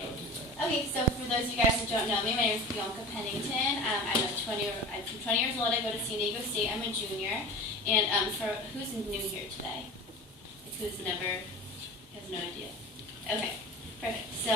Okay, so for those of you guys that don't know me, my name is Bianca Pennington. I'm 20 years old. I go to San Diego State. I'm a junior. And for who's new here today? Like who's never has no idea? Okay, perfect. So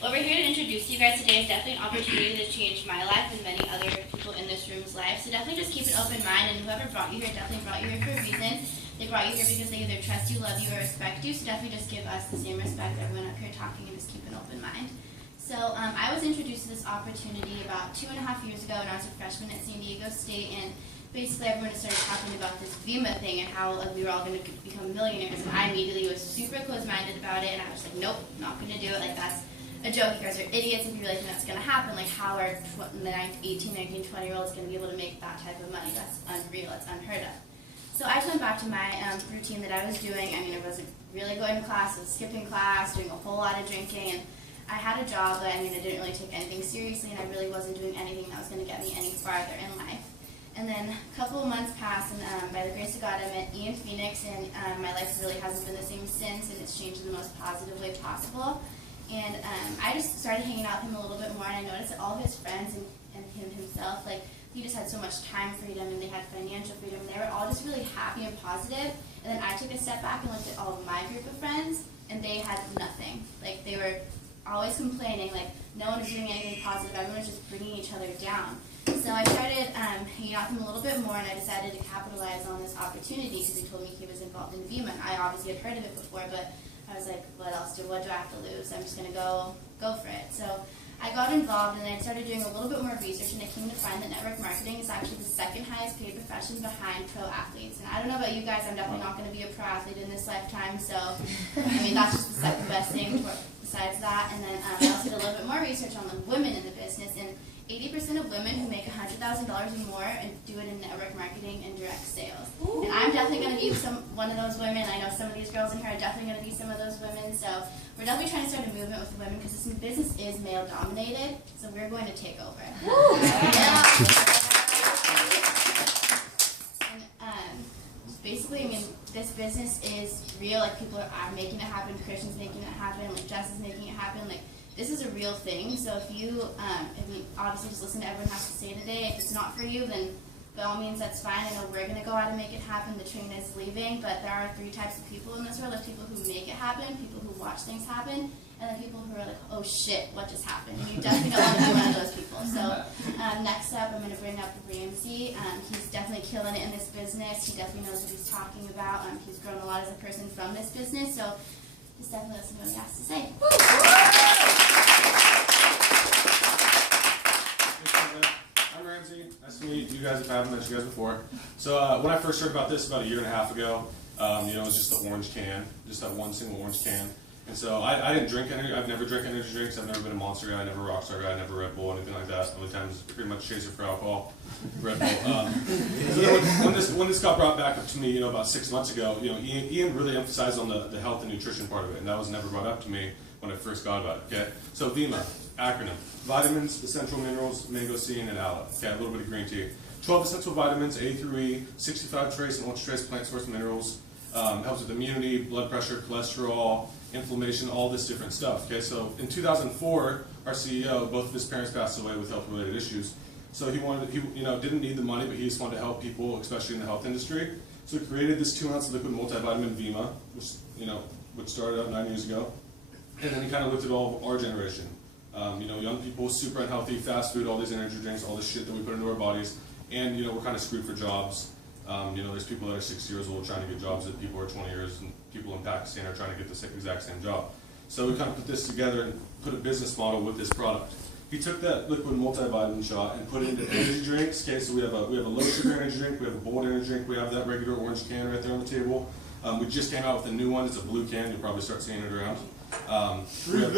what we're here to introduce to you guys today is definitely an opportunity to change my life and many other people in this room's life. So definitely just keep an open mind, and whoever brought you here definitely brought you here for a reason. They brought you here because they either trust you, love you, or respect you. So definitely just give us the same respect, everyone up here talking, and just keep an open mind. So I was introduced to this opportunity about 2.5 years ago when I was a freshman at San Diego State, and basically everyone started talking about this Vemma thing and how we were all going to become millionaires, and I immediately was super close-minded about it, and I was like, nope, not going to do it. Like, that's a joke. You guys are idiots if you really think that's going to happen. Like, how are 18, 19, 20-year-olds going to be able to make that type of money? That's unreal. It's unheard of. So I just went back to my routine that I was doing. I mean, I wasn't really going to class. I was skipping class, doing a whole lot of drinking, and I had a job, but I didn't really take anything seriously, and I really wasn't doing anything that was going to get me any farther in life. And then a couple of months passed, and by the grace of God, I met Ian Phoenix, and my life really hasn't been the same since, and it's changed in the most positive way possible. And I just started hanging out with him a little bit more, and I noticed that all of his friends and him himself, like, he just had so much time freedom, and they had financial freedom, and they were all just really happy and positive. And then I took a step back and looked at all of my group of friends, and they had nothing. Like, they were always complaining, like no one was doing anything positive, everyone was just bringing each other down. So I started hanging out with him a little bit more, and I decided to capitalize on this opportunity because he told me he was involved in Vemma. I obviously had heard of it before, but I was like, what do I have to lose? I'm just going to go for it. So I got involved, and I started doing a little bit more research, and I came to find that network marketing is actually the second highest paid profession behind pro athletes. And I don't know about you guys, I'm definitely not going to be a pro athlete in this lifetime, so that's just the second best thing besides that. And then I also did a little bit more research on the women in the business, and 80% of women who make $100,000 or more and do it in network marketing and direct sales. And I'm definitely going to be one of those women. I know some of these girls in here are definitely going to be some of those women. So we're definitely trying to start a movement with the women because this business is male dominated. So we're going to take over. And basically, this business is real. Like, people are making it happen. Christian's making it happen. Like, Jess is making it happen. Like, this is a real thing. So if you, obviously just listen to everyone has to say today. If it's not for you, then by all means, that's fine. I know we're going to go out and make it happen. The train is leaving, but there are 3 types of people in this world. There's people who make it happen, people who watch things happen, and then people who are like, oh shit, what just happened? And you definitely don't want to be one of those people. So next up, I'm going to bring up Ramsey. He's definitely killing it in this business. He definitely knows what he's talking about. He's grown a lot as a person from this business, so just definitely listen to what he has to say. I'm Ramsey. Nice to meet you guys if I haven't met you guys before. So when I first heard about this about a year and a half ago, it was just the orange can, just that one single orange can. And so I didn't drink energy. I've never drank energy drinks. I've never been a Monster guy. Never Rockstar guy. Never Red Bull, anything like that. The only time was pretty much chaser for alcohol, Red Bull. So when this got brought back up to me, about 6 months ago, Ian really emphasized on the health and nutrition part of it, and that was never brought up to me when I first got about it. Okay, so Vemma, acronym: vitamins, essential minerals, mangosteen, and aloe. Okay, a little bit of green tea. 12 essential vitamins, A through E, 65 trace and ultra trace plant source minerals. Helps with immunity, blood pressure, cholesterol, inflammation, all this different stuff. Okay, so in 2004, our CEO, both of his parents passed away with health-related issues. So he didn't need the money, but he just wanted to help people, especially in the health industry. So he created this 2-ounce liquid multivitamin Vemma, which started out 9 years ago. And then he kind of looked at all of our generation. Young people, super unhealthy, fast food, all these energy drinks, all this shit that we put into our bodies. And, we're kind of screwed for jobs. There's people that are 60 years old trying to get jobs that people are 20 years, and people in Pakistan are trying to get the exact same job. So we kind of put this together and put a business model with this product. He took that liquid multivitamin shot and put it into energy drinks. Okay, so we have a low sugar energy drink, we have a bold energy drink, we have that regular orange can right there on the table. We just came out with a new one. It's a blue can. You'll probably start seeing it around. We have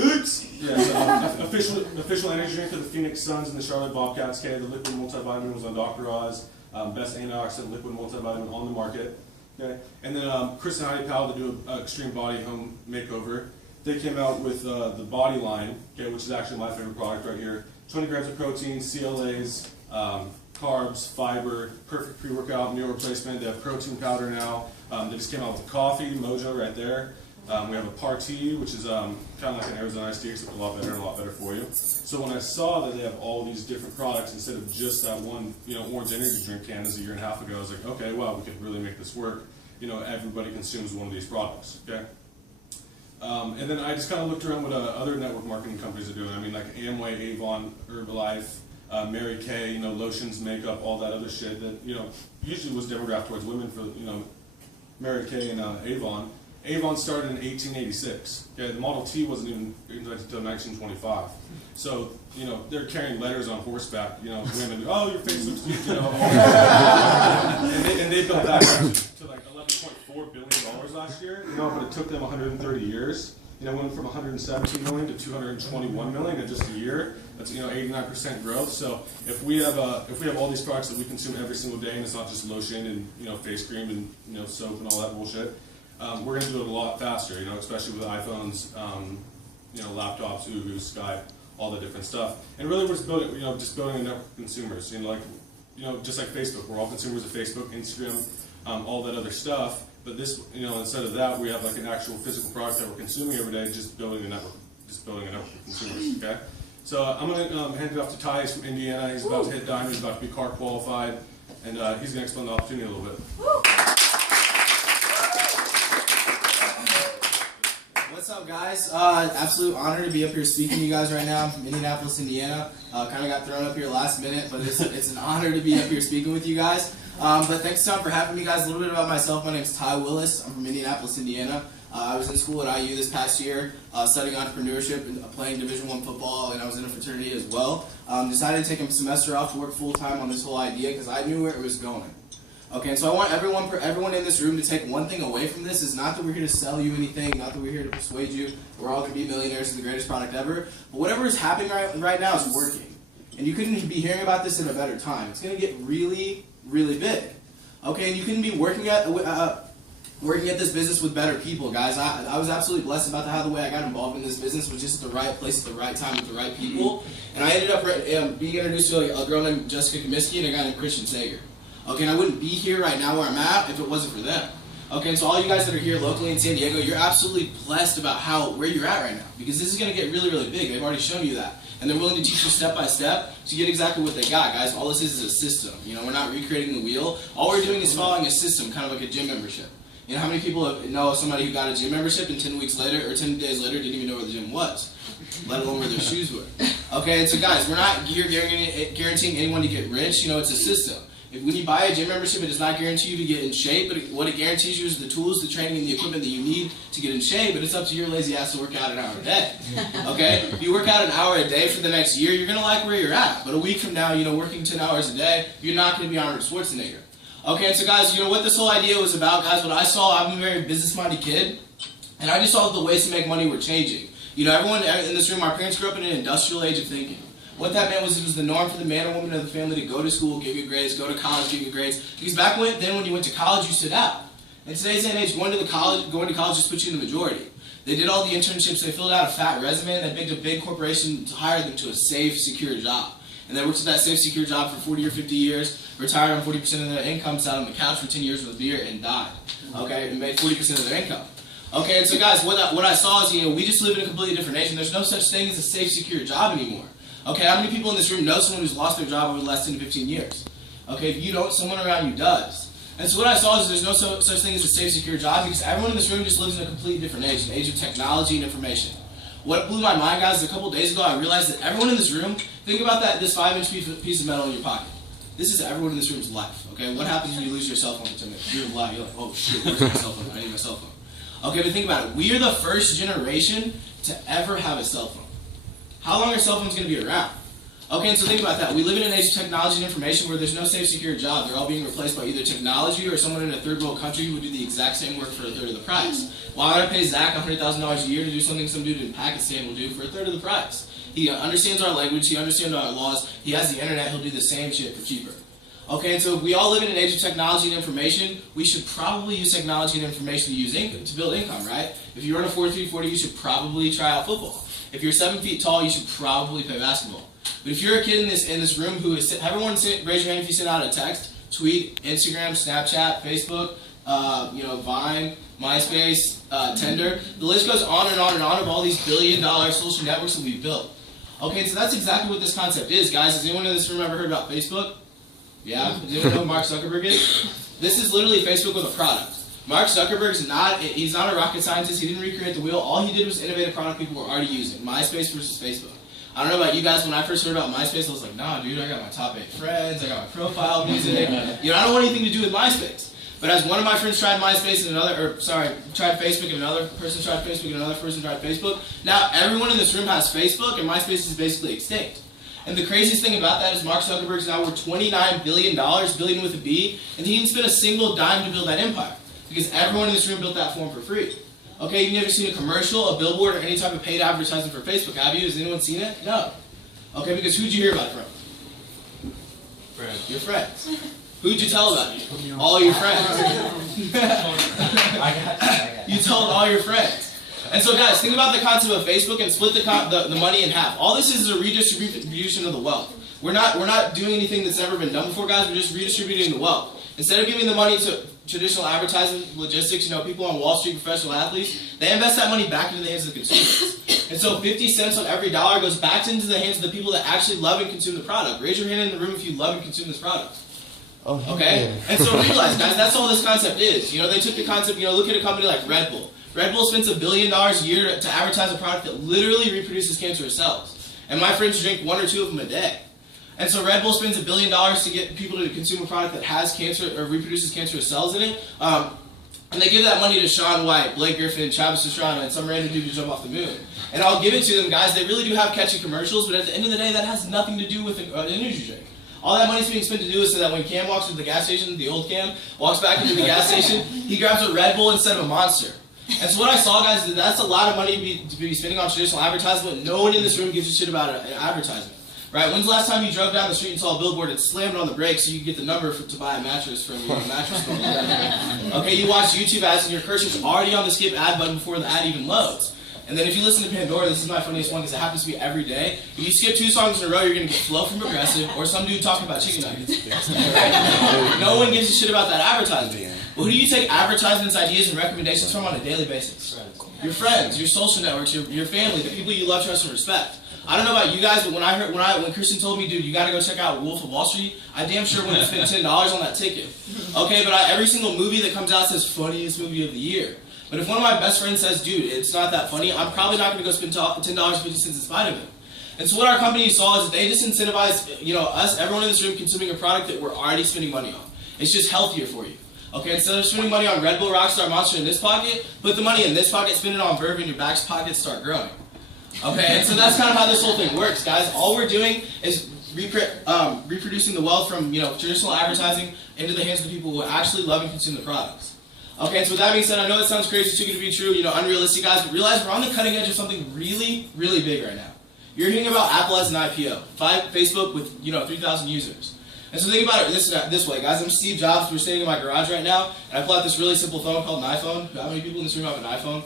official energy drink for the Phoenix Suns and the Charlotte Bobcats. Okay, the liquid multivitamin was on Dr. Oz. Best antioxidant liquid multivitamin on the market. Okay, and then Chris and Heidi Powell, that do an extreme body home makeover, they came out with the body line, okay, which is actually my favorite product right here. 20 grams of protein, CLAs, carbs, fiber, perfect pre-workout meal replacement. They have protein powder now. They just came out with coffee, Mojo right there. We have a Party, which is kind of like an Arizona iced tea, except a lot better and a lot better for you. So when I saw that they have all these different products instead of just that one, orange energy drink can as a year and a half ago, I was like, okay, well, we could really make this work. Everybody consumes one of these products, okay? And then I just kind of looked around what other network marketing companies are doing. I mean, like Amway, Avon, Herbalife, Mary Kay, lotions, makeup, all that other shit that, usually was demographic towards women for, Mary Kay and Avon. Avon started in 1886. Okay, the Model T wasn't even invented until 1925. So, they're carrying letters on horseback, women, oh, your face looks weak, and they built that to like $11.4 billion last year, but it took them 130 years. Went from 117 million to 221 million in just a year. That's 89% growth. So if we have all these products that we consume every single day, and it's not just lotion and face cream and soap and all that bullshit, we're going to do it a lot faster. Especially with iPhones, laptops, Uhu, Skype, all the different stuff. And really, we're just building a network of consumers. Just like Facebook, we're all consumers of Facebook, Instagram, all that other stuff. But this, instead of that, we have like an actual physical product that we're consuming every day, just building a network of consumers. Okay. So I'm going to hand it off to Ty. He's from Indiana. He's about to hit Diamond. He's about to be car qualified, and he's going to explain the opportunity a little bit. What's up, guys? Absolute honor to be up here speaking to you guys right now. I'm from Indianapolis, Indiana. Kind of got thrown up here last minute, but it's an honor to be up here speaking with you guys. But thanks, Tom, for having me, guys. A little bit about myself. My name is Ty Willis. I'm from Indianapolis, Indiana. I was in school at IU this past year, studying entrepreneurship and playing Division I football, and I was in a fraternity as well. Decided to take a semester off to work full-time on this whole idea because I knew where it was going. Okay, and so I want everyone in this room to take one thing away from this. Is not that we're here to sell you anything, not that we're here to persuade you we're all going to be millionaires and the greatest product ever, but whatever is happening right now is working. And you couldn't be hearing about this in a better time. It's going to get really, really big. Okay, and you can be working at this business with better people, guys. I was absolutely blessed about how the way I got involved in this business was just at the right place at the right time with the right people. And I ended up being introduced to a girl named Jessica Comiskey and a guy named Christian Sager. Okay, and I wouldn't be here right now where I'm at if it wasn't for them. Okay, and so all you guys that are here locally in San Diego, you're absolutely blessed about where you're at right now, because this is going to get really, really big. They've already shown you that. And they're willing to teach you step by step to get exactly what they got, guys. All this is a system. We're not recreating the wheel. All we're doing is following a system, kind of like a gym membership. How many people know somebody who got a gym membership and 10 weeks later, or 10 days later, didn't even know where the gym was, let alone where their shoes were? Okay, and so guys, we're not here guaranteeing anyone to get rich. It's a system. When you buy a gym membership, it does not guarantee you to get in shape, but what it guarantees you is the tools, the training, and the equipment that you need to get in shape, but it's up to your lazy ass to work out an hour a day. Okay? If you work out an hour a day for the next year, you're going to like where you're at. But a week from now, working 10 hours a day, you're not going to be Arnold Schwarzenegger. Okay, and so guys, what this whole idea was about, guys, what I saw, I'm a very business-minded kid, and I just saw that the ways to make money were changing. Everyone in this room, our parents grew up in an industrial age of thinking. What that meant was it was the norm for the man or woman of the family to go to school, get good grades, go to college, get good grades. Because back then when you went to college, you stood out. In today's day and age, going to college just puts you in the majority. They did all the internships, they filled out a fat resume, and they begged a big corporation to hire them to a safe, secure job. And they worked at that safe, secure job for 40 or 50 years, retired on 40% of their income, sat on the couch for 10 years with a beer, and died. Okay, and made 40% of their income. Okay, and so guys, what I saw is, we just live in a completely different nation. There's no such thing as a safe, secure job anymore. Okay, how many people in this room know someone who's lost their job over the last 10 to 15 years? Okay, if you don't, someone around you does. And so what I saw is there's no such thing as a safe, secure job, because everyone in this room just lives in a completely different age, an age of technology and information. What blew my mind, guys, is a couple days ago I realized that everyone in this room, think about this 5-inch piece of metal in your pocket. This is everyone in this room's life. Okay, what happens when you lose your cell phone for 10 minutes? You're alive. You're like, oh shit, where's my cell phone? I need my cell phone. Okay, but think about it. We are the first generation to ever have a cell phone. How long are cell phones going to be around? Okay, and so think about that. We live in an age of technology and information where there's no safe, secure job. They're all being replaced by either technology or someone in a third world country who would do the exact same work for a third of the price. Why would I pay Zach $100,000 a year to do something some dude in Pakistan will do for a third of the price? He understands our language. He understands our laws. He has the internet. He'll do the same shit for cheaper. Okay, and so if we all live in an age of technology and information, we should probably use technology and information to build income, right? If you run a 4.340, you should probably try out football. If you're 7 feet tall, you should probably play basketball. But if you're a kid in this room who is, everyone raise your hand if you send out a text, tweet, Instagram, Snapchat, Facebook, Vine, MySpace, Tinder. The list goes on and on and on of all these billion-dollar social networks that we've built. Okay, so that's exactly what this concept is, guys. Has anyone in this room ever heard about Facebook? Yeah? Does anyone know who Mark Zuckerberg is? This is literally Facebook with a product. Mark Zuckerberg's he's not a rocket scientist. He didn't recreate the wheel. All he did was innovate a product people were already using. MySpace versus Facebook. I don't know about you guys, when I first heard about MySpace, I was like, nah, dude, I got my top 8 friends, I got my profile music. You know, I don't want anything to do with MySpace. But as one of my friends tried MySpace and tried Facebook and another person tried Facebook and another person tried Facebook, now everyone in this room has Facebook and MySpace is basically extinct. And the craziest thing about that is Mark Zuckerberg's now worth $29 billion, billion with a B, and he didn't spend a single dime to build that empire. Because everyone in this room built that form for free. Okay, you've never seen a commercial, a billboard, or any type of paid advertising for Facebook, have you? Has anyone seen it? No. Okay, because who'd you hear about it from? Friends. Your friends. Who'd you tell about it? All your friends. You told all your friends. And so guys, think about the concept of Facebook and split the money in half. All this is a redistribution of the wealth. We're not doing anything that's never been done before, guys. We're just redistributing the wealth. Instead of giving the money to traditional advertising, logistics, people on Wall Street, professional athletes, they invest that money back into the hands of the consumers. And so 50 cents on every dollar goes back into the hands of the people that actually love and consume the product. Raise your hand in the room if you love and consume this product. Okay? And so realize, guys, that's all this concept is. They took the concept, look at a company like Red Bull. Red Bull spends $1 billion a year to advertise a product that literally reproduces cancerous cells. And my friends drink 1 or 2 of them a day. And so Red Bull spends $1 billion to get people to consume a product that has cancer or reproduces cancerous cells in it. And they give that money to Shaun White, Blake Griffin, Travis Pastrana, and some random dude to jump off the moon. And I'll give it to them, guys. They really do have catchy commercials, but at the end of the day, that has nothing to do with an energy drink. All that money's being spent to do is so that when Cam walks into the gas station, the old Cam, walks back into the gas station, he grabs a Red Bull instead of a Monster. And so what I saw, guys, is that's a lot of money to be spending on traditional advertisement. No one in this room gives a shit about an advertisement. Right? When's the last time you drove down the street and saw a billboard and slammed it on the brakes so you could get the number to buy a mattress from your mattress store? Okay, you watch YouTube ads and your cursor's already on the skip ad button before the ad even loads. And then if you listen to Pandora, this is my funniest one because it happens to be every day. If you skip 2 songs in a row, you're going to get Flow from Progressive or some dude talking about chicken nuggets. Right? No one gives a shit about that advertisement. Well, who do you take advertisements, ideas, and recommendations from on a daily basis? Your friends, your social networks, your family, the people you love, trust, and respect. I don't know about you guys, but when Christian told me, dude, you got to go check out Wolf of Wall Street, I damn sure wouldn't spend $10 on that ticket. Okay, but every single movie that comes out says funniest movie of the year. But if one of my best friends says, dude, it's not that funny, I'm probably not going to go spend $10.50 in spite of it. And so what our company saw is that they just incentivize, us, everyone in this room, consuming a product that we're already spending money on. It's just healthier for you. Okay, instead of spending money on Red Bull, Rockstar, Monster in this pocket, put the money in this pocket, spend it on bourbon, your back pockets start growing. Okay, and so that's kind of how this whole thing works, guys. All we're doing is reproducing the wealth from traditional advertising into the hands of the people who actually love and consume the products. Okay, so with that being said, I know it sounds crazy, too good to be true, unrealistic, guys, but realize we're on the cutting edge of something really, really big right now. You're hearing about Apple as an IPO, Facebook with 3,000 users. And so think about it this way, guys. I'm Steve Jobs. We're sitting in my garage right now, and I pull out this really simple phone called an iPhone. How many people in this room have an iPhone?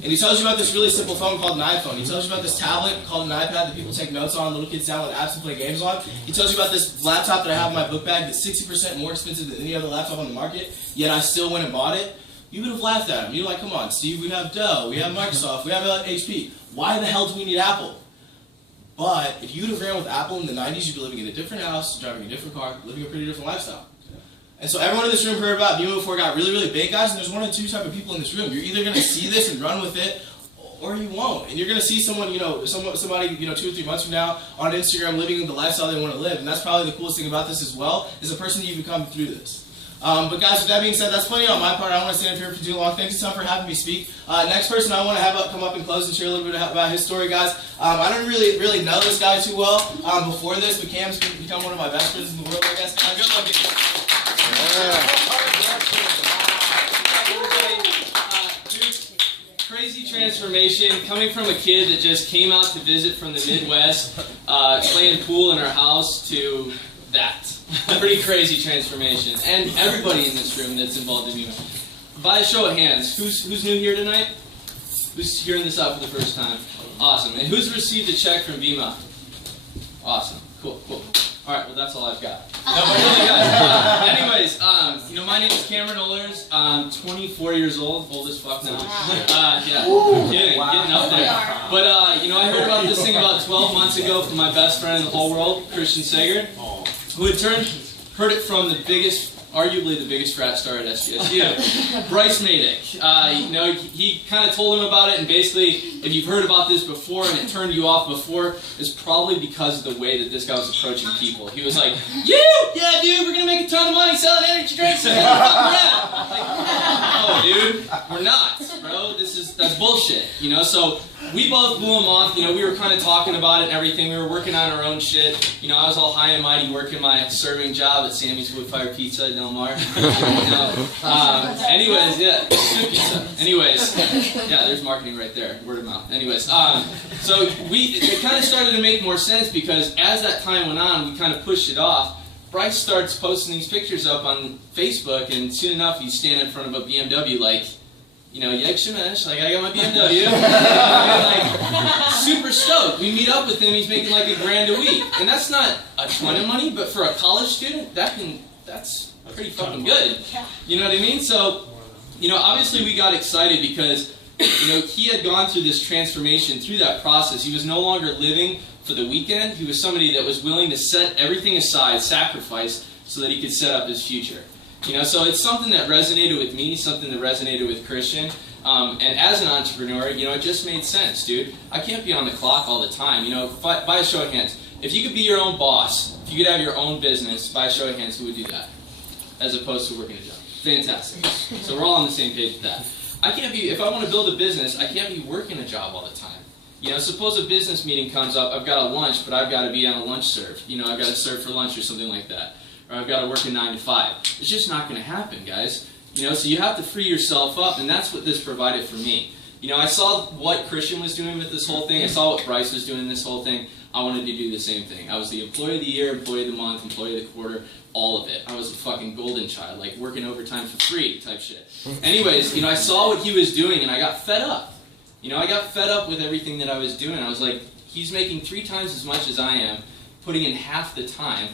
And he tells you about this really simple phone called an iPhone. He tells you about this tablet called an iPad that people take notes on, little kids download apps and play games on. He tells you about this laptop that I have in my book bag that's 60% more expensive than any other laptop on the market, yet I still went and bought it. You would have laughed at him. You're like, come on, Steve, we have Dell, we have Microsoft, we have HP. Why the hell do we need Apple? But if you'd have ran with Apple in the 90s, you'd be living in a different house, driving a different car, living a pretty different lifestyle. And so everyone in this room heard about Vemma before it got really, really big, guys, and there's 1 or 2 type of people in this room. You're either going to see this and run with it, or you won't. And you're going to see someone, somebody, 2 or 3 months from now on Instagram living the lifestyle they want to live. And that's probably the coolest thing about this as well, is the person that you become through this. But guys, with that being said, that's plenty on my part. I don't want to stand up here for too long. Thanks, Tom, for having me speak. Next person I want to have come up and close and share a little bit about his story, guys. I don't really know this guy too well before this, but Cam's become one of my best friends in the world, I guess. Good luck. Crazy transformation, coming from a kid that just came out to visit from the Midwest, playing pool in our house, to that. Pretty crazy transformation. And everybody in this room that's involved in Vemma. By a show of hands, who's new here tonight? Who's hearing this out for the first time? Awesome. And who's received a check from Vemma? Awesome. Cool. Alright, well that's all I've got. but really, guys. Anyways, you know, my name is Cameron Ohlers. I'm 24 years old, old as fuck now. Yeah, I'm kidding, getting up there. But, you know, I heard about this thing about 12 months ago from my best friend in the whole world, Christian Sager, who had heard it from the biggest, arguably the biggest frat star at SDSU, Bryce Madick. You know, he kind of told him about it, and basically, if you've heard about this before and it turned you off before, it's probably because of the way that this guy was approaching people. He was like, yeah, dude, we're gonna make a ton of money selling energy drinks. And like, no, dude, we're not, bro. That's bullshit. You know, so we both blew him off. You know, we were kind of talking about it and everything. We were working on our own shit. You know, I was all high and mighty working my serving job at Sammy's Wood Fire Pizza at Del Mar. You know, anyways, yeah, good pizza. Anyways, yeah, there's marketing right there, word of mouth. Anyways, so it kind of started to make more sense because as that time went on, we kind of pushed it off. Bryce starts posting these pictures up on Facebook, and soon enough, he's standing in front of a BMW like, you know, Yeg Shemesh, like, I got my BMW. Like, super stoked. We meet up with him, he's making like $1,000 a week. And that's not a ton of money, but for a college student, that's pretty fucking good. You know what I mean? So, you know, obviously we got excited because, you know, he had gone through this transformation through that process. He was no longer living for the weekend. He was somebody that was willing to set everything aside, sacrifice, so that he could set up his future. You know, so it's something that resonated with me, something that resonated with Christian. And as an entrepreneur, you know, it just made sense, dude. I can't be on the clock all the time. You know, by a show of hands, if you could be your own boss, if you could have your own business, by a show of hands, who would do that? As opposed to working a job. Fantastic. So we're all on the same page with that. I can't be, if I want to build a business, I can't be working a job all the time. You know, suppose a business meeting comes up, I've got a lunch, but I've got to be on a lunch serve. You know, I've got to serve for lunch or something like that. Or I've got to work a 9 to 5. It's just not going to happen, guys. You know, so you have to free yourself up, and that's what this provided for me. You know, I saw what Christian was doing with this whole thing. I saw what Bryce was doing in this whole thing. I wanted to do the same thing. I was the employee of the year, employee of the month, employee of the quarter, all of it. I was a fucking golden child, like working overtime for free type shit. Anyways, you know, I saw what he was doing, and I got fed up. You know, I got fed up with everything that I was doing. I was like, he's making 3 times as much as I am, putting in half the time.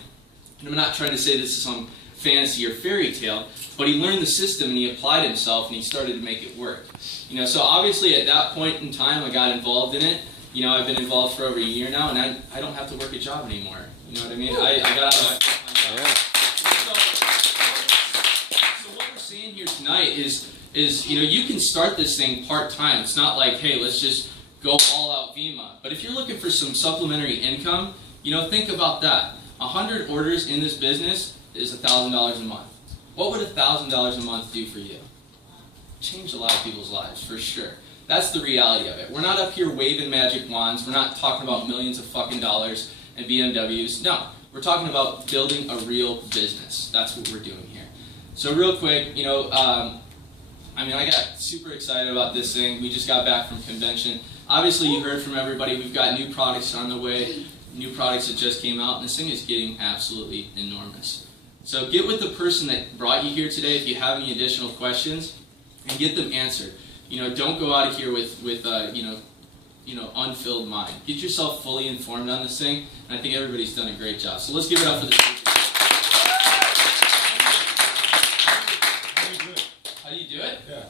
And I'm not trying to say this is some fantasy or fairy tale, but he learned the system and he applied himself and he started to make it work. You know, so obviously at that point in time I got involved in it. You know, I've been involved for over a year now, and I don't have to work a job anymore. You know what I mean? I got out of my full-time job. So what we're saying here tonight is, you know, you can start this thing part-time. It's not like, hey, let's just go all out Vemma. But if you're looking for some supplementary income, you know, think about that. 100 orders in this business is $1,000 a month. What would $1,000 a month do for you? Change a lot of people's lives, for sure. That's the reality of it. We're not up here waving magic wands. We're not talking about millions of fucking dollars and BMWs. No, we're talking about building a real business. That's what we're doing here. So real quick, you know, I mean, I got super excited about this thing. We just got back from convention. Obviously, you heard from everybody. We've got new products on the way. New products that just came out, and this thing is getting absolutely enormous. So get with the person that brought you here today if you have any additional questions, and get them answered. You know, don't go out of here with you know, unfilled mind. Get yourself fully informed on this thing, and I think everybody's done a great job. So let's give it up for the speakers. How do you do it? Yeah.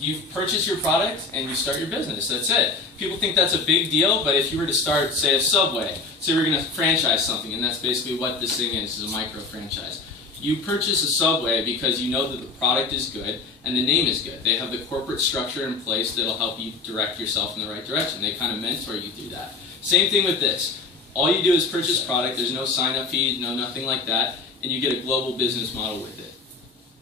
You purchase your product and you start your business. That's it. People think that's a big deal, but if you were to start, say, a Subway, say we're going to franchise something, and that's basically what this thing is a micro franchise. You purchase a Subway because you know that the product is good and the name is good. They have the corporate structure in place that'll help you direct yourself in the right direction. They kind of mentor you through that. Same thing with this. All you do is purchase product. There's no sign-up fee, no nothing like that, and you get a global business model with it.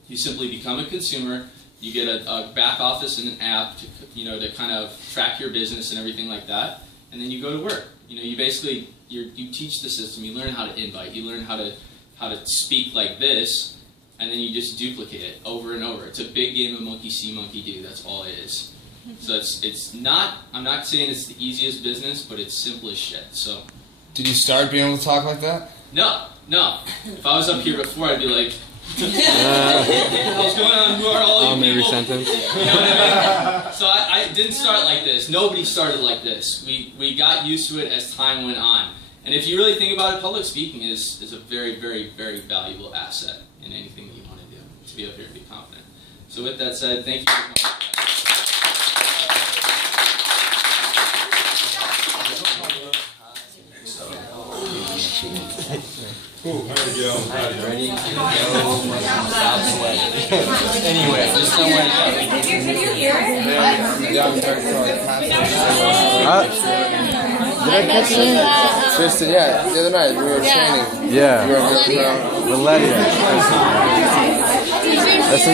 You simply become a consumer. You get a back office and an app to, you know, to kind of track your business and everything like that, and then you go to work. You know, you basically you teach the system. You learn how to invite. You learn how to speak like this, and then you just duplicate it over and over. It's a big game of monkey see, monkey do. That's all it is. So it's not. I'm not saying it's the easiest business, but it's simple as shit. So. Did you start being able to talk like that? No. If I was up here before, I'd be like. What's going on? Who are all you people? Sentence. You know what I mean? So I didn't start like this. Nobody started like this. We got used to it as time went on. And if you really think about it, public speaking is a very, very, very valuable asset in anything that you want to do, to be up here and be confident. So with that said, thank you very much. Cool, there we go. Ready to go without sweating. Anyway, just don't worry about it. Can you hear it? Did I catch you? Tristan, yeah, the other night we were training. Yeah. You were on GoPro. Letty. That's